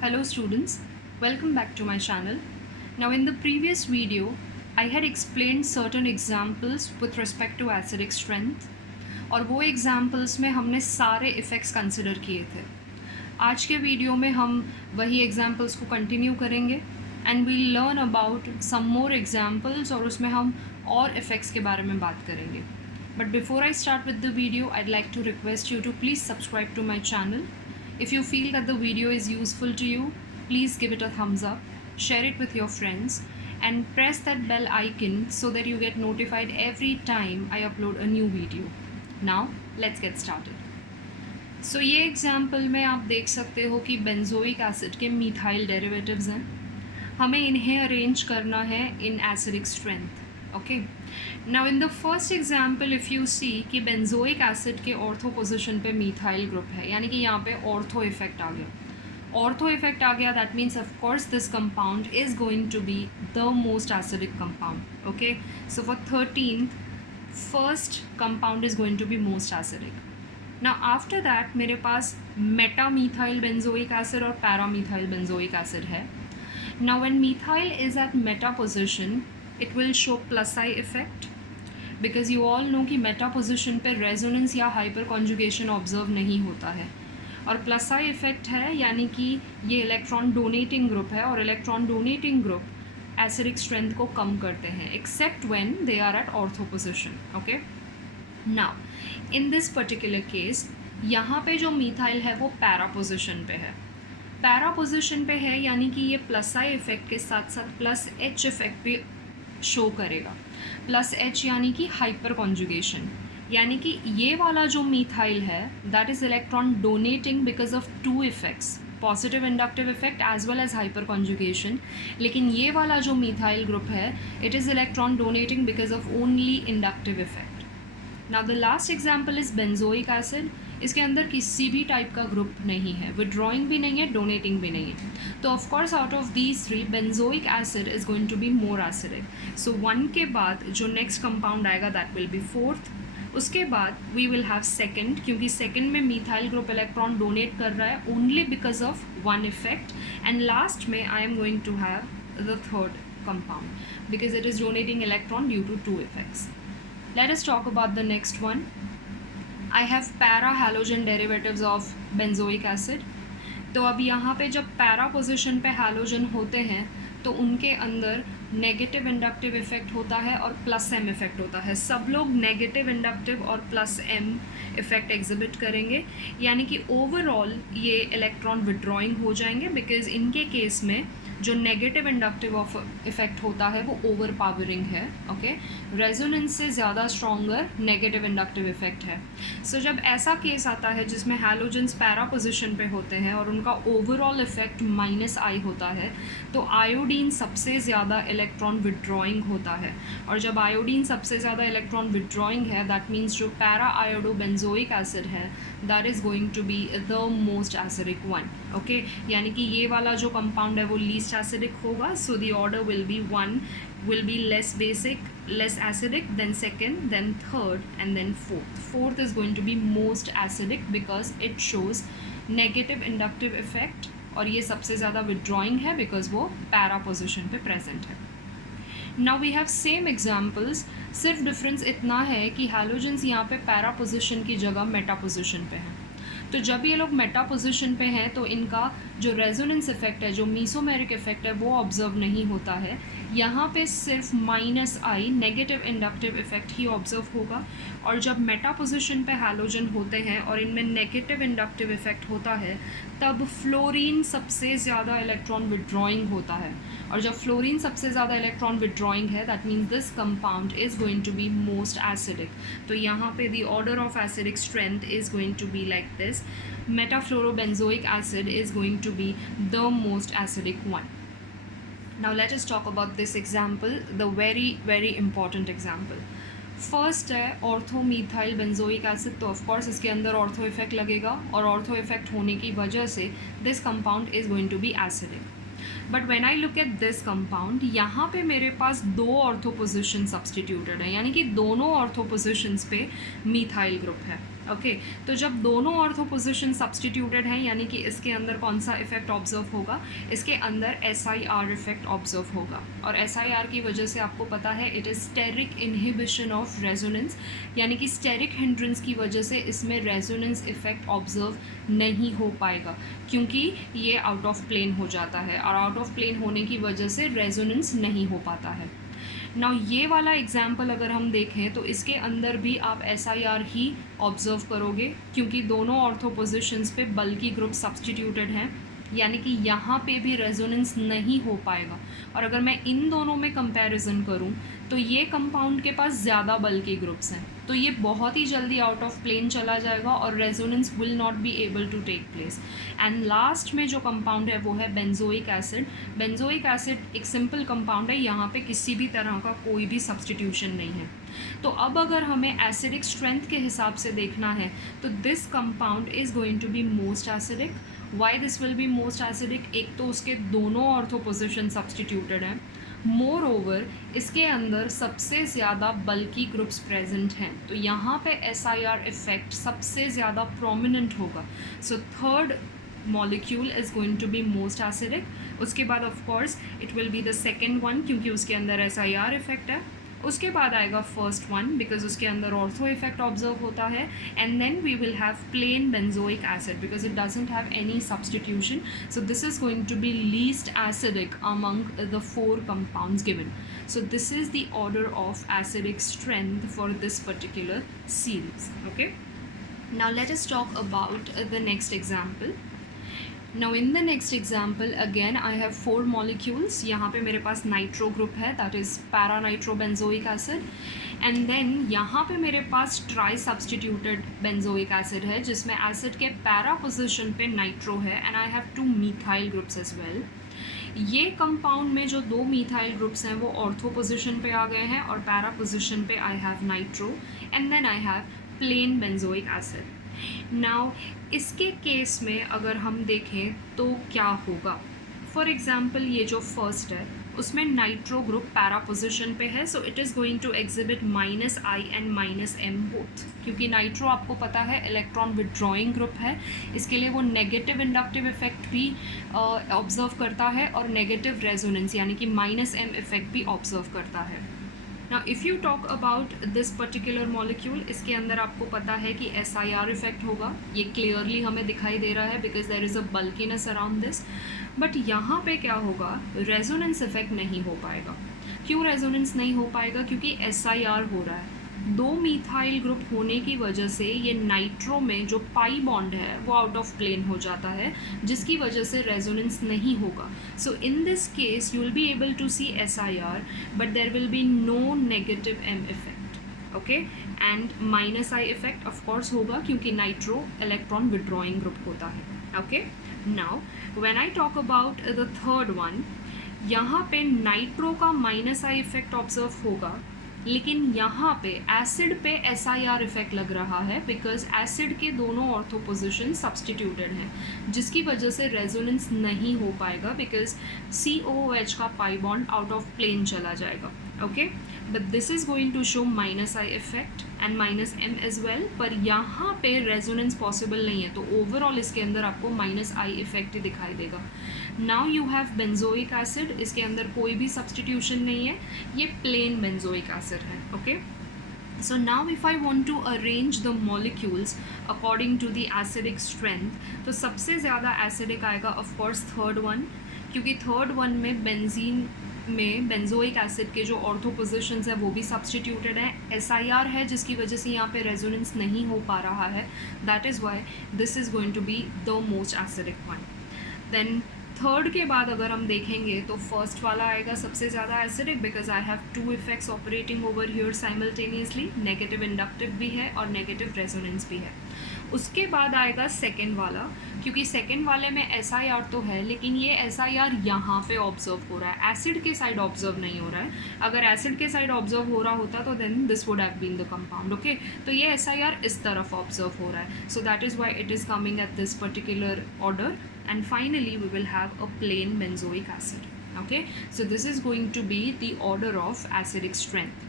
Hello students, welcome back to my channel. Now in the previous video, I had explained certain examples with respect to acidic strength और वो examples में हमने सारे effects consider किए थे. आज के वीडियो में हम वही examples को continue करेंगे and we'll learn about some more examples और उसमें हम और effects के बारे में बात करेंगे. But before I start with the video, I'd like to request you to please subscribe to my channel. If you feel that the video is useful to you, please give it a thumbs up, share it with your friends, and press that bell icon so that you get notified every time I upload a new video. Now, let's get started. So ये example में आप देख सकते हो कि benzoic acid के methyl derivatives हैं. हमें इन्हें arrange करना है in acidic strength. Okay. Now in the first example if you see कि benzoic acid के ortho position पे methyl group है, यानी कि यहाँ पे ortho effect आ गया. Ortho effect आ गया, that means of course this compound is going to be the most acidic compound. Okay. So for 13th, first compound is going to be most acidic. Now after that मेरे पास metamethyl benzoic acid और paramethyl benzoic acid है. Now when methyl is at meta position, it will show plus I effect because you all know कि meta position पे resonance या hyper conjugation observe नहीं होता है और plus I effect है, यानी कि ये electron donating group है और electron donating group acidic strength को कम करते हैं except when they are at ortho position. Okay. Now in this particular case यहाँ पे जो methyl है वो para position पे है. पैरा पोजिशन पे है यानी कि ये प्लस आई इफेक्ट के साथ साथ प्लस एच इफेक्ट भी शो करेगा. प्लस एच यानी कि हाइपर कॉन्जुगेशन, यानी कि ये वाला जो मीथाइल है that is electron donating because of two effects, positive inductive effect as well as hyper conjugation. लेकिन ये वाला जो मीथाइल ग्रुप है it is electron donating because of only inductive effect. Now the last example is benzoic acid. इसके अंदर किसी भी type का ग्रुप नहीं है, विड्रॉइंग भी नहीं है, डोनेटिंग भी नहीं है. तो of course out of these three benzoic acid is going to be more acidic. So 1 के बाद जो नेक्स्ट कंपाउंड आएगा दैट विल बी 4th. उसके बाद वी विल हैव सेकेंड, क्योंकि सेकेंड में मीथाइल ग्रुप इलेक्ट्रॉन डोनेट कर रहा है only because of 1 effect. And last में I am going to have the third compound because it is donating electron due to 2 effects. Let us talk about the next one. I have para halogen derivatives of benzoic acid. तो अब यहाँ पे जब para position पे halogen होते हैं तो उनके अंदर नेगेटिव इंडक्टिव इफेक्ट होता है और प्लस एम इफेक्ट होता है. सब लोग नेगेटिव इंडक्टिव और प्लस एम इफेक्ट एग्जिबिट करेंगे, यानी कि ओवरऑल ये इलेक्ट्रॉन विड्रॉइंग हो जाएंगे बिकॉज इनके केस में जो नेगेटिव इंडक्टिव ऑफ इफेक्ट होता है वो ओवर पावरिंग है. ओके. रेजोनेंस से ज़्यादा स्ट्रॉन्गर नेगेटिव इंडक्टिव इफेक्ट है. सो जब ऐसा केस आता है जिसमें हैलोजेंस पैरा पोजिशन पे होते हैं और उनका ओवरऑल इफेक्ट माइनस आई होता है तो आयोडीन सबसे ज़्यादा इलेक्ट्रॉन विड्रॉइंग होता है. और जब आयोडीन सबसे ज़्यादा इलेक्ट्रॉन विड्रॉइंग है दैट मीन्स जो पैरा आयोडो बेंजोइक एसिड है that is going to be the most acidic one. Okay. यानी कि ये वाला जो कंपाउंड है वो लीस्ट एसिडिक होगा. So the order will be 1 will be less basic, less acidic, then second, then third, and then fourth. Fourth is going to be most acidic because it shows negative inductive effect और ये सबसे ज़्यादा withdrawing है because वो para position पे present है. Now we have same examples, सिर्फ difference इतना है कि halogens यहाँ पे para position की जगह meta position पे है. तो जब ये लोग मेटा पोजिशन पे हैं तो इनका जो रेजोनेंस इफेक्ट है, जो मीसोमेरिक इफेक्ट है वो ऑब्जर्व नहीं होता है. यहाँ पे सिर्फ माइनस आई नेगेटिव इंडक्टिव इफेक्ट ही ऑब्जर्व होगा. और जब मेटा पोजिशन पे हैलोजन होते हैं और इनमें नेगेटिव इंडक्टिव इफेक्ट होता है तब फ्लोरीन सबसे ज़्यादा इलेक्ट्रॉन विड्रॉइंग होता है. और जब फ्लोरीन सबसे ज़्यादा इलेक्ट्रॉन विड्रॉइंग है that means this compound is going to be most acidic. तो यहाँ पे the order of acidic strength is going to be like this. Metafluorobenzoic acid is going to be the most acidic one. Now let us talk about this example, the very important example. First है ऑर्थोमीथाइल benzoic acid. तो of course इसके अंदर ortho effect लगेगा और ortho effect होने की वजह से this compound is going to be acidic. But when I look at this compound यहाँ पे मेरे पास 2 ऑर्थो पोजिशन सब्सटीट्यूटेड है, यानी कि दोनों ऑर्थो पोजिशंस पे मीथाइल ग्रुप है. ओके तो जब दोनों ऑर्थो पोजिशन सब्सटीट्यूटेड हैं यानी कि इसके अंदर कौन सा इफेक्ट ऑब्जर्व होगा, इसके अंदर SIR इफेक्ट ऑब्जर्व होगा। और SIR की वजह से आपको पता है it is steric inhibition of resonance, यानी कि स्टेरिक हिंड्रेंस की वजह से इसमें रेजोनेंस इफेक्ट ऑब्जर्व नहीं हो पाएगा क्योंकि ये आउट ऑफ प्लेन हो जाता है, और आउट ऑफ प्लेन होने की वजह से रेजोनेंस नहीं हो पाता है। नाउ ये वाला एग्जाम्पल अगर हम देखें तो इसके अंदर भी आप SIR ही ऑब्जर्व करोगे क्योंकि दोनों ऑर्थो पोजिशंस पे बल्कि ग्रुप सब्सटीट्यूटेड हैं, यानी कि यहाँ पे भी रेजोनेंस नहीं हो पाएगा। और अगर मैं इन दोनों में कंपैरिजन करूँ तो ये कंपाउंड के पास ज़्यादा बल्कि ग्रुप्स हैं, तो ये बहुत ही जल्दी आउट ऑफ प्लेन चला जाएगा और resonance will not be able to take place. And last में जो कंपाउंड है वो है बेंजोइक एसिड। बेंजोइक एसिड एक सिंपल कंपाउंड है, यहाँ पे किसी भी तरह का कोई भी सब्सटीट्यूशन नहीं है। तो अब अगर हमें एसिडिक स्ट्रेंथ के हिसाब से देखना है तो this compound is going to be most acidic. Why this will be most acidic, एक तो उसके दोनों ऑर्थो पोजिशन सब्सटीट्यूटेड हैं, मोर ओवर इसके अंदर सबसे ज़्यादा बल्कि ग्रुप्स प्रेजेंट हैं, तो यहाँ पे SIR इफेक्ट सबसे ज़्यादा प्रोमिनेंट होगा। So third molecule is going to be most acidic. उसके बाद of course it will be the second one क्योंकि उसके अंदर SIR इफेक्ट है। उसके बाद आएगा फर्स्ट वन बिकॉज उसके अंदर ऑर्थो इफेक्ट ऑब्जर्व होता है, and then we will have plain benzoic acid because it doesn't have any substitution. So this is going to be least acidic among the 4 compounds given. So this is the order of acidic strength for this particular series. Okay, now let us talk about the next example. Now in the next example again I have 4 molecules. यहाँ पे मेरे पास nitro group है, that is para nitrobenzoic acid, and then यहाँ पे मेरे पास trisubstituted benzoic acid है जिसमें एसिड के पैरा पोजिशन पे नाइट्रो है, and I have 2 methyl groups as well. ये कंपाउंड में जो 2 मिथाइल ग्रुप्स हैं वो ऑर्थो पोजिशन पे आ गए हैं और पैरा पोजिशन पे I have nitro, and then I have plain benzoic acid. Now इसके केस में अगर हम देखें तो क्या होगा, फॉर एग्जाम्पल ये जो फर्स्ट है उसमें नाइट्रो ग्रुप पैरा पोजिशन पे है, so it is going to exhibit -I and -M both, क्योंकि नाइट्रो आपको पता है इलेक्ट्रॉन विड्रॉइंग ग्रुप है, इसके लिए वो नेगेटिव इंडक्टिव इफेक्ट भी ऑब्जर्व करता है और नेगेटिव रेजोनेंस यानी कि -M इफेक्ट भी ऑब्जर्व करता है। Now if you talk about this particular molecule, इसके अंदर आपको पता है कि SIR इफेक्ट होगा, ये क्लियरली हमें दिखाई दे रहा है because there is a bulkiness around this. But यहाँ पे क्या होगा, रेजोनेंस इफेक्ट नहीं हो पाएगा। क्यों रेजोनेंस नहीं हो पाएगा, क्योंकि SIR हो रहा है। 2 मिथाइल ग्रुप होने की वजह से ये नाइट्रो में जो पाई बॉन्ड है वो आउट ऑफ प्लेन हो जाता है, जिसकी वजह से रेजोनेंस नहीं होगा। So in this case you will be able to see SIR but there will be no negative M effect. Okay, and -I effect of course होगा क्योंकि नाइट्रो इलेक्ट्रॉन विड्रॉइंग ग्रुप होता है। Okay, now when I talk about the third one, यहाँ पे nitro का -I effect observe होगा, लेकिन यहाँ पे एसिड पे SIR इफेक्ट लग रहा है बिकॉज एसिड के दोनों ऑर्थो पोजिशन सब्सटीट्यूटेड हैं, जिसकी वजह से रेजोनेंस नहीं हो पाएगा बिकॉज COOH का pi bond out of plane चला जाएगा। Okay, but this is going to show -I effect and -M as well, पर यहाँ पे रेजोनेंस पॉसिबल नहीं है, तो ओवरऑल इसके अंदर आपको -I इफेक्ट ही दिखाई देगा। Now you have benzoic acid, इसके अंदर कोई भी सब्सटीट्यूशन नहीं है, ये प्लेन बेंजोइक एसिड है। Okay, so now if I want to arrange the molecules according to the acidic strength, तो सबसे ज़्यादा एसिडिक आएगा ऑफ कोर्स थर्ड वन, क्योंकि थर्ड वन में बेंजीन में बेंजोइक एसिड के जो ऑर्थो पोजिशंस है वो भी सब्सटीट्यूटेड है, SIR है जिसकी वजह से यहाँ पे रेजोनेंस नहीं हो पा रहा है, that is why this is going to be the most acidic one. Then third के बाद अगर हम देखेंगे तो फर्स्ट वाला आएगा सबसे ज़्यादा acidic because I have 2 effects operating over here simultaneously, negative inductive भी है और नेगेटिव रेजोनेंस भी है। उसके बाद आएगा सेकेंड वाला, क्योंकि सेकेंड वाले में SIR तो है लेकिन ये SIR यहाँ पे ऑब्जर्व हो रहा है, एसिड के साइड ऑब्जर्व नहीं हो रहा है। अगर एसिड के साइड ऑब्जर्व हो रहा होता तो then this would have been the compound. Okay, तो ये SIR इस तरफ ऑब्जर्व हो रहा है, so that is why it is coming at this particular order, and finally we will have a plain benzoic acid. Okay, so this is going to be the order of acidic strength.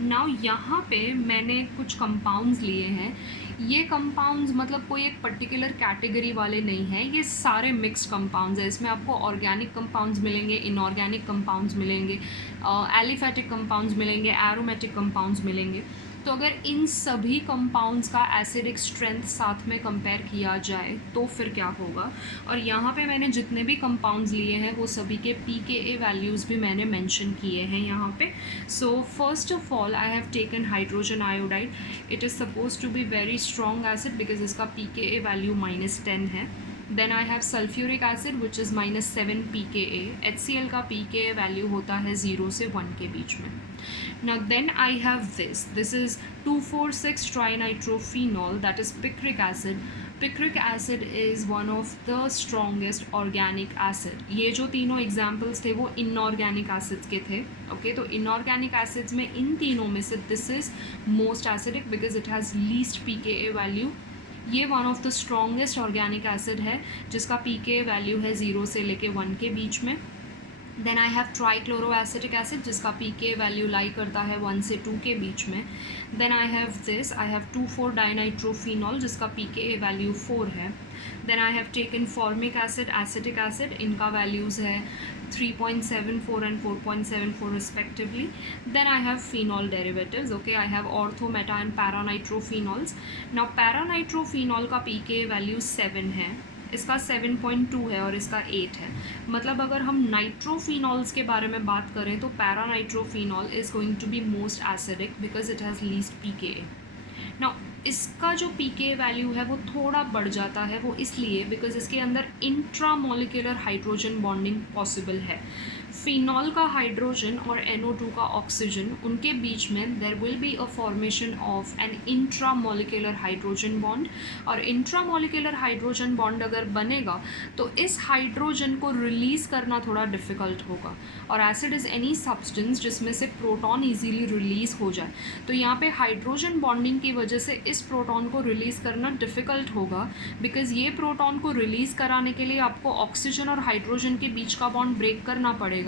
Now यहाँ पे मैंने कुछ compounds लिए हैं। ये compounds मतलब कोई एक पर्टिकुलर कैटेगरी वाले नहीं हैं, ये सारे मिक्स्ड कंपाउंड्स हैं। इसमें आपको ऑर्गेनिक कंपाउंड्स मिलेंगे, इनऑर्गेनिक कंपाउंड्स मिलेंगे, एलिफेटिक कंपाउंड्स मिलेंगे, एरोमेटिक कंपाउंड्स मिलेंगे। तो अगर इन सभी कंपाउंड्स का एसिडिक स्ट्रेंथ साथ में कंपेयर किया जाए तो फिर क्या होगा। और यहाँ पे मैंने जितने भी कंपाउंड्स लिए हैं वो सभी के pKa वैल्यूज़ भी मैंने मेंशन किए हैं यहाँ पे। So first of all I have taken hydrogen iodide. It is suppose to be very strong acid because इसका pKa वैल्यू -10 है। Then I have sulphuric acid which is -7 pKa। HCl का pKa value होता है 0 से 1 के बीच में। Now then I have this is 2,4,6 trinitrophenol, that is picric acid. Picric acid is one of the strongest organic acid. ये जो तीनों examples थे वो inorganic acids के थे. Okay, तो inorganic acids में इन तीनों में से this is most acidic because it has least pKa value. ये one of the strongest organic acid है जिसका pKa वैल्यू है 0 से लेके 1 के बीच में। देन आई हैव ट्राईक्लोरोएसिटिक एसिड जिसका pKa वैल्यू लाई करता है 1 से 2 के बीच में। देन आई हैव 2,4-डाइनाइट्रोफिनॉल जिसका pKa वैल्यू 4 है। Then I have taken formic acid, acetic acid, इनका वैल्यूज़ है 3.74 and 4.74 respectively. Then I have phenol derivatives. Okay, I have ortho, meta and para-nitrophenols. Now para-nitrophenol का pKa वैल्यू 7 है, इसका 7.2 है और इसका 8 है। मतलब अगर हम नाइट्रोफिनॉल्स के बारे में बात करें तो paranitrophenol is going to be most acidic because it has least pKa। Now इसका जो pKa वैल्यू है वो थोड़ा बढ़ जाता है, वो इसलिए बिकॉज इसके अंदर इंट्रामोलिकुलर हाइड्रोजन बॉन्डिंग पॉसिबल है। फिनॉल का हाइड्रोजन और NO2 का ऑक्सीजन, उनके बीच में there will be a formation of an intramolecular hydrogen bond. और इंट्रामोलिकुलर हाइड्रोजन बॉन्ड अगर बनेगा तो इस हाइड्रोजन को रिलीज़ करना थोड़ा डिफ़िकल्ट होगा। और एसिड इज़ एनी सब्सटेंस जिसमें से प्रोटॉन ईजीली रिलीज़ हो जाए, तो यहाँ पे हाइड्रोजन बॉन्डिंग की वजह से इस प्रोटॉन को रिलीज़ करना डिफ़िकल्ट होगा बिकॉज ये प्रोटॉन को रिलीज़ कराने के लिए आपको ऑक्सीजन और हाइड्रोजन के बीच का बॉन्ड ब्रेक करना पड़ेगा।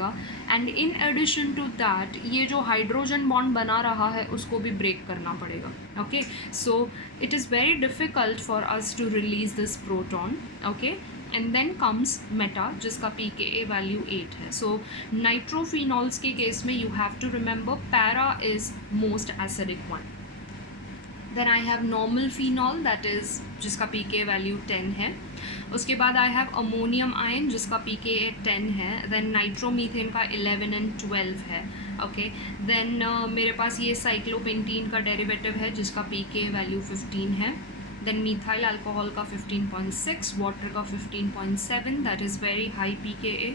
And in addition to that ये जो हाइड्रोजन बॉन्ड बना रहा है उसको भी ब्रेक करना पड़ेगा। Okay, so it is very difficult for us to release this proton. Okay, and then comes meta जिसका pKa वैल्यू 8 है। सो नाइट्रोफिनॉल्स के केस में you have to remember para is most acidic one. Then I have normal phenol that is जिसका pKa value 10 है। उसके बाद I have ammonium ion जिसका pKa 10 है। देन नाइट्रोमीथेन का 11 एंड 12 है। ओके, देन मेरे पास ये साइक्लोपेंटीन का डेरिवेटिव है जिसका pKa वैल्यू 15 है। देन मीथाइल अल्कोहल का 15.6, वाटर का 15.7 that is very high pKa,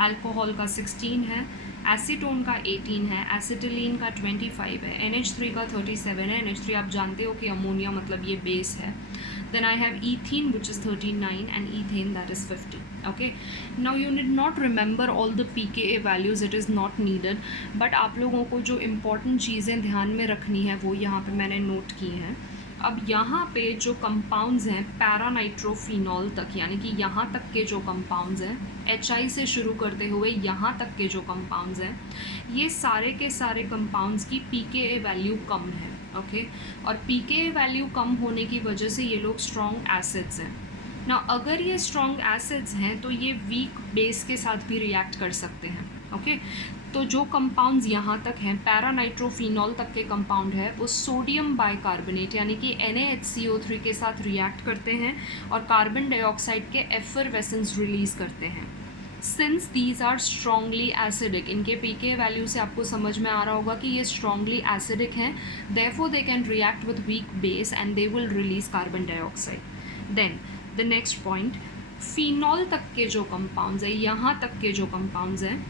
alcohol का 16 है, एसीटोन का 18 है, एसिटिलीन का 25 है, NH3 का 37 है। NH3 आप जानते हो कि अमोनिया मतलब ये बेस है। Then I have ethene which is 39 and ethane that is 50. Okay, now you need not remember all the pKa values, it is not needed, but आप लोगों को जो important चीज़ें ध्यान में रखनी है वो यहाँ पे मैंने नोट की हैं। अब यहाँ पे जो कंपाउंड्स हैं पैरानाइट्रोफिनॉल तक, यानी कि यहाँ तक के जो कंपाउंड्स हैं HI से शुरू करते हुए यहाँ तक के जो कंपाउंड्स हैं, ये सारे के सारे कंपाउंड्स की pKa वैल्यू कम है। ओके, और pKa वैल्यू कम होने की वजह से ये लोग स्ट्रॉन्ग एसिड्स हैं ना। अगर ये स्ट्रॉन्ग एसिड्स हैं तो ये वीक बेस के साथ भी रिएक्ट कर सकते हैं। ओके, तो जो कंपाउंड्स यहाँ तक हैं पैरानाइट्रोफिनॉल तक के कंपाउंड है वो सोडियम बाइकार्बोनेट यानी कि NaHCO3 के साथ रिएक्ट करते हैं और कार्बन डाइऑक्साइड के एफरवेसेंस रिलीज़ करते हैं। Since these are strongly acidic, इनके pKa वैल्यू से आपको समझ में आ रहा होगा कि ये स्ट्रॉन्गली एसिडिक हैं, therefore they can react with weak base and they will release carbon dioxide. Then the next point, phenol तक के जो कंपाउंड्स हैं, यहाँ तक के जो कंपाउंड्स हैं,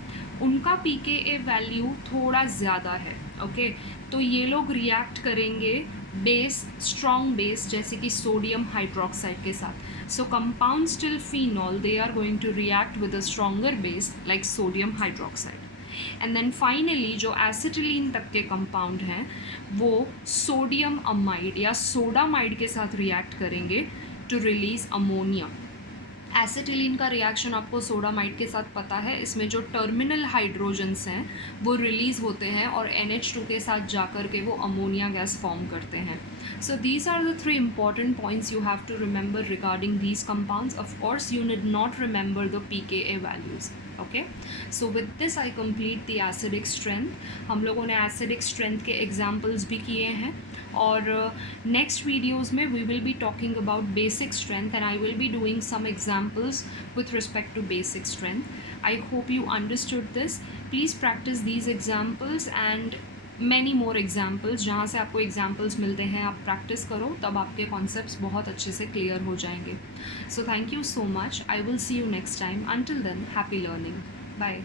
उनका pKa वैल्यू थोड़ा ज़्यादा है। ओके, तो ये लोग रिएक्ट करेंगे बेस, स्ट्रॉन्ग बेस जैसे कि सोडियम हाइड्रोक्साइड के साथ। सो compounds till phenol they are going to react with a stronger base like sodium hydroxide. And then finally जो एसिटिलीन तक के कंपाउंड हैं वो सोडियम अमाइड या सोडामाइड के साथ रिएक्ट करेंगे टू रिलीज अमोनिया। एसिटिलीन का रिएक्शन आपको सोडामाइड के साथ पता है, इसमें जो टर्मिनल हाइड्रोजन्स हैं वो रिलीज़ होते हैं और NH2 के साथ जाकर के वो अमोनिया गैस फॉर्म करते हैं. So these are the three important points you have to remember regarding these compounds. Of course, you need not remember the pKa values. Okay, so with this I complete the acidic strength. हम लोगों ने acidic strength के examples भी किए हैं और next videos में we will be talking about basic strength and I will be doing some examples with respect to basic strength. I hope you understood this. Please practice these examples and many more examples. जहाँ से आपको examples मिलते हैं आप practice करो, तब आपके concepts बहुत अच्छे से क्लियर हो जाएंगे. So thank you so much. I will see you next time. Until then, happy learning. Bye.